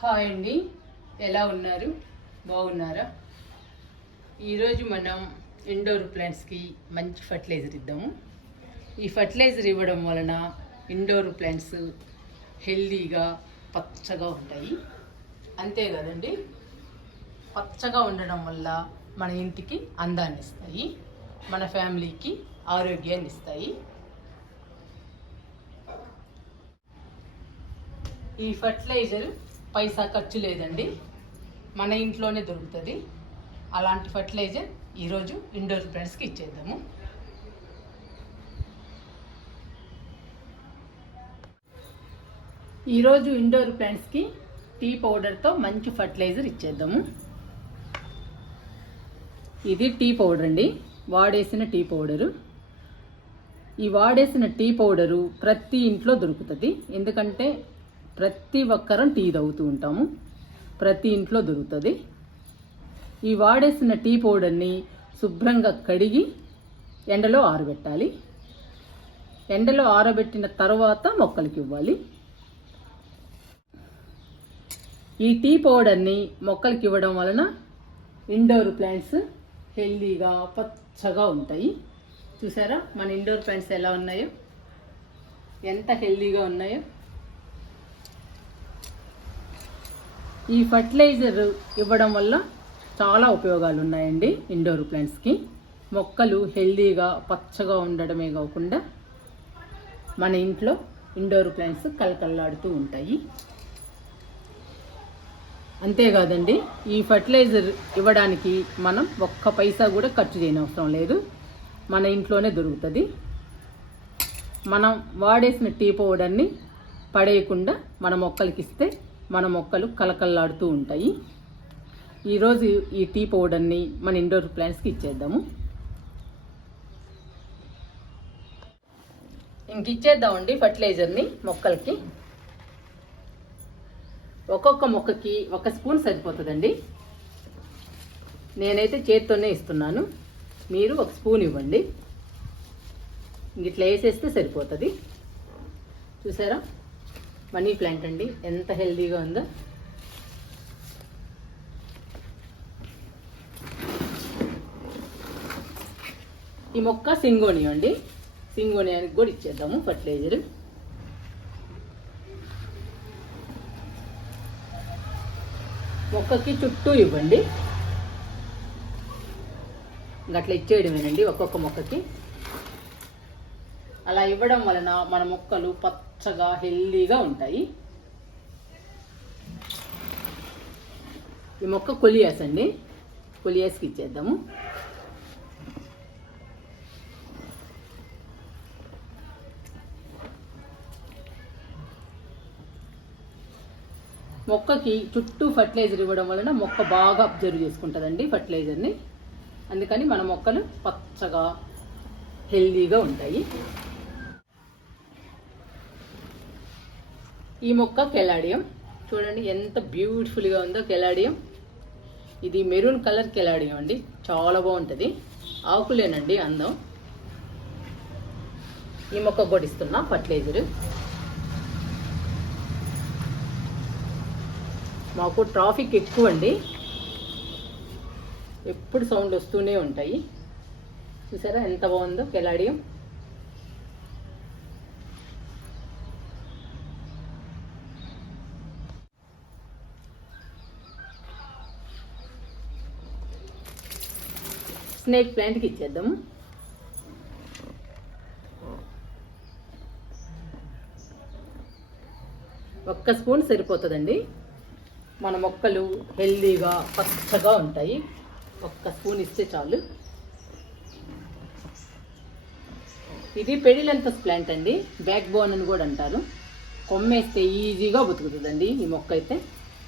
Hi అండి, ఎలా ఉన్నారు? బాగున్నారా? ఈరోజు మనం ఇండోర్ ప్లాంట్స్కి మంచి ఫర్టిలైజర్ ఇద్దాము. ఈ ఫర్టిలైజర్ ఇవ్వడం వలన ఇండోర్ ప్లాంట్స్ హెల్దీగా పచ్చగా ఉంటాయి. అంతే కదండి, పచ్చగా ఉండడం వల్ల మన ఇంటికి అందాన్ని ఇస్తాయి, మన ఫ్యామిలీకి ఆరోగ్యాన్ని ఇస్తాయి. ఈ ఫర్టిలైజర్ పైసా ఖర్చు లేదండి, మన ఇంట్లోనే దొరుకుతుంది. అలాంటి ఫర్టిలైజర్ ఈరోజు ఇండోర్ ప్లాంట్స్కి ఇచ్చేద్దాము. ఈరోజు ఇండోర్ ప్లాంట్స్కి టీ పౌడర్తో మంచి ఫర్టిలైజర్ ఇచ్చేద్దాము. ఇది టీ పౌడర్ అండి, వాడేసిన టీ పౌడరు. ఈ వాడేసిన టీ పౌడరు ప్రతి ఇంట్లో దొరుకుతుంది, ఎందుకంటే ప్రతి ఒక్కరం టీ తాగుతూ ఉంటాము, ప్రతి ఇంట్లో దొరుకుతుంది. ఈ వాడేసిన టీ పౌడర్ని శుభ్రంగా కడిగి ఎండలో ఆరబెట్టాలి. ఎండలో ఆరబెట్టిన తర్వాత మొక్కలకి ఇవ్వాలి. ఈ టీ పౌడర్ని మొక్కలకి ఇవ్వడం వలన ఇండోర్ ప్లాంట్స్ హెల్దీగా పచ్చగా ఉంటాయి. చూసారా మన ఇండోర్ ప్లాంట్స్ ఎలా ఉన్నాయో, ఎంత హెల్దీగా ఉన్నాయో. ఈ ఫర్టిలైజర్ ఇవ్వడం వల్ల చాలా ఉపయోగాలు ఉన్నాయండి ఇండోర్ ప్లాంట్స్కి. మొక్కలు హెల్దీగా పచ్చగా ఉండడమే కాకుండా మన ఇంట్లో ఇండోర్ ప్లాంట్స్ కలకల్లాడుతూ ఉంటాయి. అంతేకాదండి, ఈ ఫర్టిలైజర్ ఇవ్వడానికి మనం ఒక్క పైసా కూడా ఖర్చు చేయనవసరం లేదు, మన ఇంట్లోనే దొరుకుతుంది. మనం వాడేసిన టీ పౌడర్ని పడేయకుండా మన మొక్కలకి ఇస్తే మన మొక్కలు కలకల్లాడుతూ ఉంటాయి. ఈరోజు ఈ టీ పౌడర్ని మన ఇండోర్ ప్లాంట్స్కి ఇచ్చేద్దాము. ఇచ్చేద్దామండి ఫర్టిలైజర్ని మొక్కలకి. ఒక్కొక్క మొక్కకి 1 స్పూన్ సరిపోతుందండి. నేనైతే చేత్తోనే ఇస్తున్నాను, మీరు 1 స్పూన్ ఇవ్వండి. ఇట్లా వేసేస్తే సరిపోతుంది. చూసారా మనీ ప్లాంట్ అండి ఎంత హెల్దీగా ఉందో. ఈ మొక్క సింగోనియా అండి, సింగోనియానికి కూడా ఇచ్చేద్దాము ఫర్టిలైజర్. మొక్కకి చుట్టూ ఇవ్వండి, అట్లా ఇచ్చేయడమేనండి ఒక్కొక్క మొక్కకి. అలా ఇవ్వడం వలన మన మొక్కలు పచ్చగా హెల్దీగా ఉంటాయి. ఈ మొక్క కొలియాస్ అండి, కొలియాస్కి ఇచ్చేద్దాము. మొక్కకి చుట్టూ ఫర్టిలైజర్ ఇవ్వడం వలన మొక్క బాగా అబ్జర్వ్ చేసుకుంటుందండి ఫర్టిలైజర్ని. అందుకని మన మొక్కలు పచ్చగా హెల్దీగా ఉంటాయి. ఈ మొక్క కెలాడియం చూడండి ఎంత బ్యూటిఫుల్గా ఉందో కెలాడియం. ఇది మెరూన్ కలర్ కెలాడియం అండి, చాలా బాగుంటుంది. ఆకులేనండి అందం. ఈ మొక్క కూడా ఇస్తున్నా ఫర్టిలైజరు. మాకు ట్రాఫిక్ ఎక్కువ అండి, ఎప్పుడు సౌండ్ వస్తూనే ఉంటాయి. చూసారా ఎంత బాగుందో కెలాడియం. స్నేక్ ప్లాంట్కి ఇచ్చేద్దాము. ఒక్క స్పూన్ సరిపోతుందండి, మన మొక్కలు హెల్దీగా పచ్చగా ఉంటాయి. 1 స్పూన్ ఇస్తే చాలు. ఇది పెడిలెంతస్ ప్లాంట్ అండి, బ్యాక్ బోన్ అని కూడా అంటారు. కొమ్మేస్తే ఈజీగా బతుకుతుందండి ఈ మొక్క అయితే,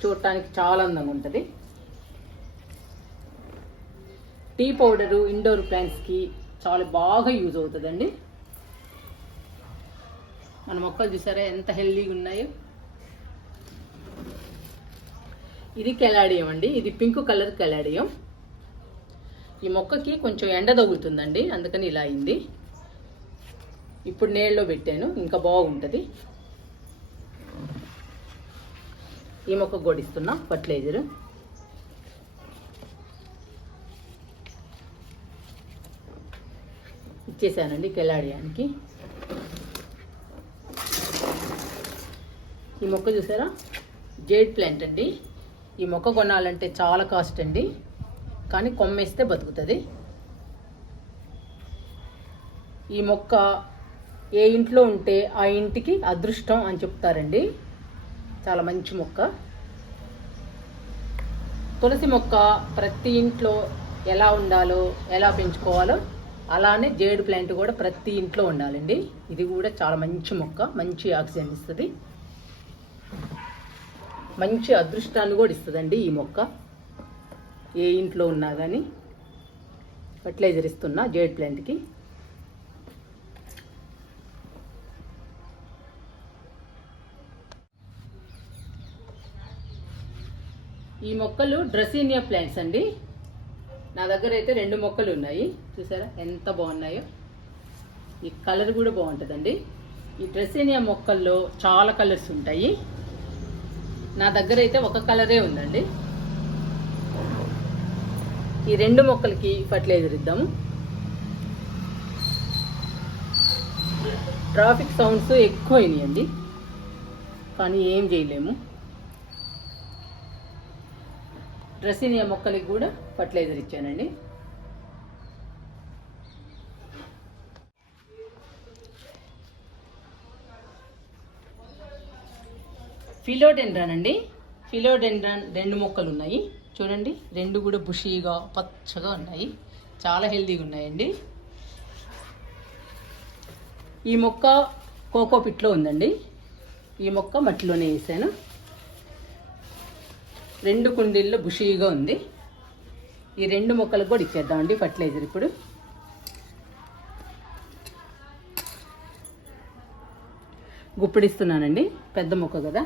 చూడటానికి చాలా అందంగా ఉంటుంది. టీ పౌడరు ఇండోర్ ప్లాంట్స్కి చాలా బాగా యూజ్ అవుతుందండి. మన మొక్కలు చూసారా ఎంత హెల్దీగా ఉన్నాయో. ఇది కెలాడియం అండి, ఇది పింక్ కలర్ కెలాడియం. ఈ మొక్కకి కొంచెం ఎండ తగులుతుందండి, అందుకని ఇలా అయింది. ఇప్పుడు నీళ్ళలో పెట్టాను, ఇంకా బాగుంటుంది. ఈ మొక్కకు కూడా ఇస్తున్నా ఫర్టిలైజరు. ఇచ్చేసానండి కెలాడియానికి. ఈ మొక్క చూసారా, జేడ్ ప్లాంట్ అండి. ఈ మొక్క కొనాలంటే చాలా కాస్ట్ అండి, కానీ కొమ్మేస్తే బతుకుతుంది. ఈ మొక్క ఏ ఇంట్లో ఉంటే ఆ ఇంటికి అదృష్టం అని చెప్తారండి. చాలా మంచి మొక్క. తులసి మొక్క ప్రతి ఇంట్లో ఎలా ఉండాలో, ఎలా పెంచుకోవాలో అలానే జేడ్ ప్లాంట్ కూడా ప్రతి ఇంట్లో ఉండాలండి. ఇది కూడా చాలా మంచి మొక్క, మంచి ఆక్సిజన్ ఇస్తుంది, మంచి అదృష్టాన్ని కూడా ఇస్తుందండి ఈ మొక్క. ఏ ఇంట్లో ఉన్నా కానీ ఫర్టిలైజర్ ఇస్తున్నా జేడ్ ప్లాంట్కి. ఈ మొక్కలు డ్రెసినియా ప్లాంట్స్ అండి. నా దగ్గర అయితే 2 మొక్కలు ఉన్నాయి. చూసారా ఎంత బాగున్నాయో. ఈ కలర్ కూడా బాగుంటుందండి. ఈ డ్రెసినియా మొక్కల్లో చాలా కలర్స్ ఉంటాయి. నా దగ్గర అయితే ఒక కలరే ఉందండి. ఈ 2 మొక్కలకి ఫర్టిలైజర్ ఇద్దాము. ట్రాఫిక్ సౌండ్స్ ఎక్కువ అయినాయండి, కానీ ఏం చేయలేము. డ్రెసినియా మొక్కలకి కూడా ఫర్టిలైజర్ ఇచ్చానండి. ఫిలోడెండ్రాన్ అండి. ఫిలోడెండ్రాన్ 2 మొక్కలు ఉన్నాయి. చూడండి, 2 కూడా బుషీగా పచ్చగా ఉన్నాయి, చాలా హెల్తీగా ఉన్నాయండి. ఈ మొక్క కోకోపిట్లో ఉందండి. ఈ మొక్క మట్టిలోనే వేసాను. 2 కుండీల్లో బుషీగా ఉంది. ఈ 2 మొక్కలకు కూడా ఇచ్చేద్దామండి ఫర్టిలైజర్ ఇప్పుడు. గుప్పిడిస్తున్నానండి, పెద్ద మొక్క కదా,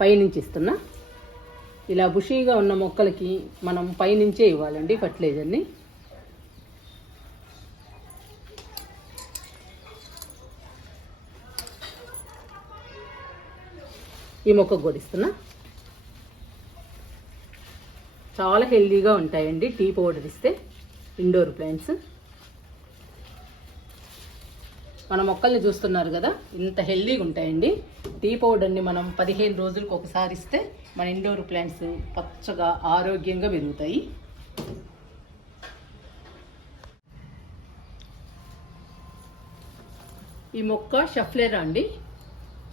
పైనుంచి ఇస్తున్నా. ఇలా బుషీగా ఉన్న మొక్కలకి మనం పైనుంచే ఇవ్వాలండి ఫర్టిలైజర్ని. ఈ మొక్కకు కూడా ఇస్తున్నా. చాలా హెల్దీగా ఉంటాయండి టీ పౌడర్ ఇస్తే. ఇండోర్ ప్లాంట్స్ మన మొక్కల్ని చూస్తున్నారు కదా, ఇంత హెల్దీగా ఉంటాయండి. టీ పౌడర్ని మనం 15 రోజులకు ఒకసారి ఇస్తే మన ఇండోర్ ప్లాంట్స్ పచ్చగా ఆరోగ్యంగా పెరుగుతాయి. ఈ మొక్క షఫ్లేరా అండి.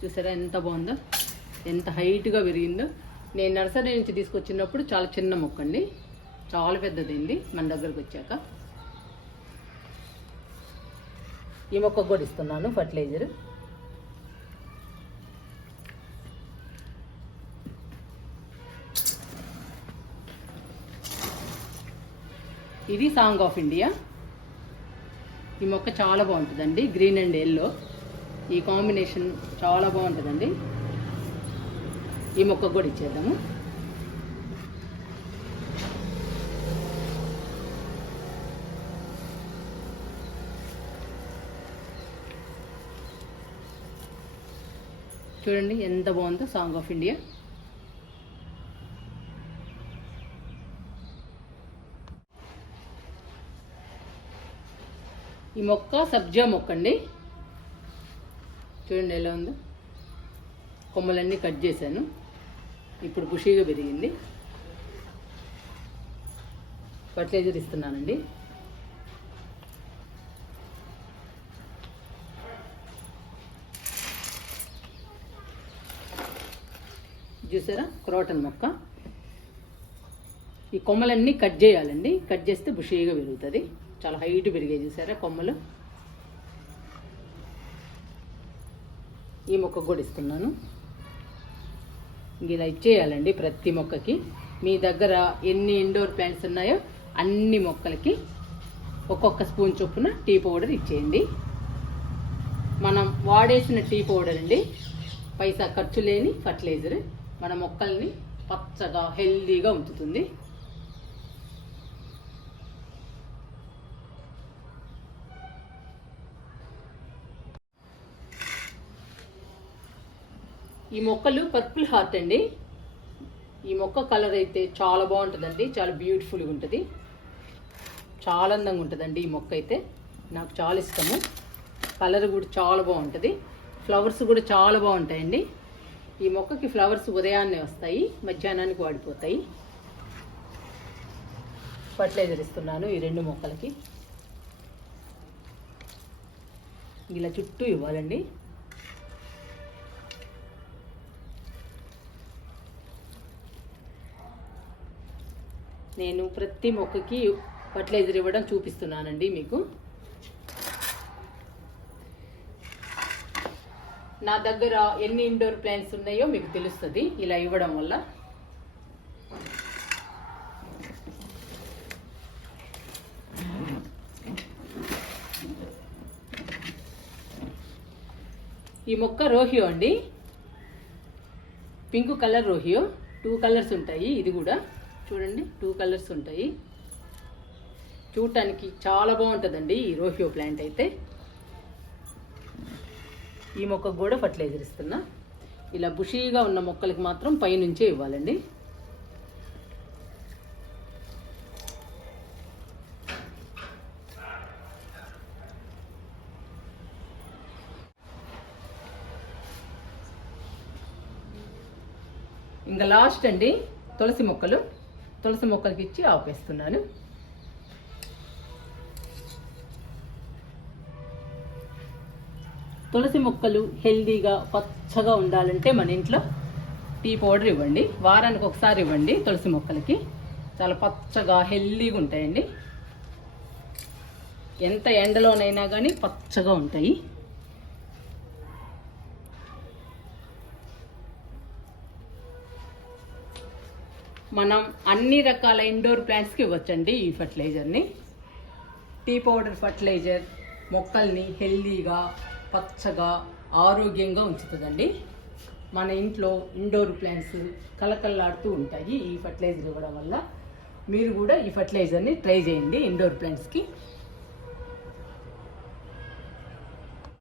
చూసారా ఎంత బాగుందో, ఎంత హైట్గా పెరిగిందో. నేను నర్సరీ నుంచి తీసుకొచ్చినప్పుడు చాలా చిన్న మొక్క అండి, చాలా పెద్దదైంది మన దగ్గరకు వచ్చాక. ఈ మొక్కకు కూడా ఇస్తున్నాను ఫర్టిలైజర్. ఇది సాంగ్ ఆఫ్ ఇండియా. ఈ మొక్క చాలా బాగుంటుందండి, గ్రీన్ అండ్ ఎల్లో ఈ కాంబినేషన్ చాలా బాగుంటుందండి. ఈ మొక్కకు కూడా ఇచ్చేద్దాము. చూడండి ఎంత బాగుందో సాంగ్ ఆఫ్ ఇండియా. ఈ మొక్క సబ్జా మొక్క అండి. చూడండి ఎలా ఉందో. కొమ్మలన్నీ కట్ చేశాను, ఇప్పుడు ఖుషీగా పెరిగింది. ఫర్టిలైజర్ ఇస్తున్నానండి. చూసారా క్రోటన్ మొక్క. ఈ కొమ్మలన్నీ కట్ చేయాలండి, కట్ చేస్తే బుషీగా పెరుగుతుంది. చాలా హైట్ పెరిగాయి చూసారా కొమ్మలు. ఈ మొక్క కూడా ఇస్తున్నాను. ఇలా ఇచ్చేయాలండి ప్రతి మొక్కకి. మీ దగ్గర ఎన్ని ఇండోర్ ప్లాంట్స్ ఉన్నాయో అన్ని మొక్కలకి ఒక్కొక్క స్పూన్ చొప్పున టీ పౌడర్ ఇచ్చేయండి. మనం వాడేసిన టీ పౌడర్ అండి, పైసా ఖర్చు లేని ఫర్టిలైజర్ మన మొక్కల్ని పచ్చగా హెల్దీగా ఉంచుతుంది. ఈ మొక్కలు పర్పుల్ హార్ట్ అండి. ఈ మొక్క కలర్ అయితే చాలా బాగుంటుందండి, చాలా బ్యూటిఫుల్గా ఉంటుంది, చాలా అందంగా ఉంటుందండి. ఈ మొక్క అయితే నాకు చాలా ఇష్టము. కలర్ కూడా చాలా బాగుంటుంది, ఫ్లవర్స్ కూడా చాలా బాగుంటాయండి. ఈ మొక్కకి ఫ్లవర్స్ ఉదయాన్నే వస్తాయి, మధ్యాహ్నానికి వాడిపోతాయి. ఫర్టిలైజర్ ఇస్తున్నాను ఈ 2 మొక్కలకి. ఇలా చుట్టూ ఇవ్వాలండి. నేను ప్రతి మొక్కకి ఫర్టిలైజర్ ఇవ్వడం చూపిస్తున్నానండి మీకు. నా దగ్గర ఎన్ని ఇండోర్ ప్లాంట్స్ ఉన్నాయో మీకు తెలుస్తుంది ఇలా ఇవ్వడం వల్ల. ఈ మొక్క రోహియో అండి, పింక్ కలర్ రోహియో. 2 కలర్స్ ఉంటాయి. ఇది కూడా చూడండి, 2 కలర్స్ ఉంటాయి. చూడటానికి చాలా బాగుంటుందండి ఈ రోహియో ప్లాంట్ అయితే. ఈ మొక్కకు కూడా ఫర్టిలైజర్ ఇస్తున్నా. ఇలా బుషీగా ఉన్న మొక్కలకి మాత్రం పైనుంచే ఇవ్వాలండి. ఇంకా లాస్ట్ అండి తులసి మొక్కలు. తులసి మొక్కలకి ఇచ్చి ఆపేస్తున్నాను. తులసి మొక్కలు హెల్దీగా పచ్చగా ఉండాలంటే మన ఇంట్లో టీ పౌడర్ ఇవ్వండి. వారానికి ఒకసారి ఇవ్వండి. తులసి మొక్కలకి చాలా పచ్చగా హెల్దీగా ఉంటాయండి. ఎంత ఎండలోనైనా కానీ పచ్చగా ఉంటాయి. మనం అన్ని రకాల ఇండోర్ ప్లాంట్స్కి ఇవ్వచ్చండి ఈ ఫర్టిలైజర్ని. టీ పౌడర్ ఫర్టిలైజర్ మొక్కల్ని హెల్దీగా పచ్చగా ఆరోగ్యంగా ఉంచుతుందండి. మన ఇంట్లో ఇండోర్ ప్లాంట్స్ కలకల్లాడుతూ ఉంటాయి ఈ ఫర్టిలైజర్ ఇవ్వడం వల్ల. మీరు కూడా ఈ ఫర్టిలైజర్ని ట్రై చేయండి ఇండోర్ ప్లాంట్స్కి.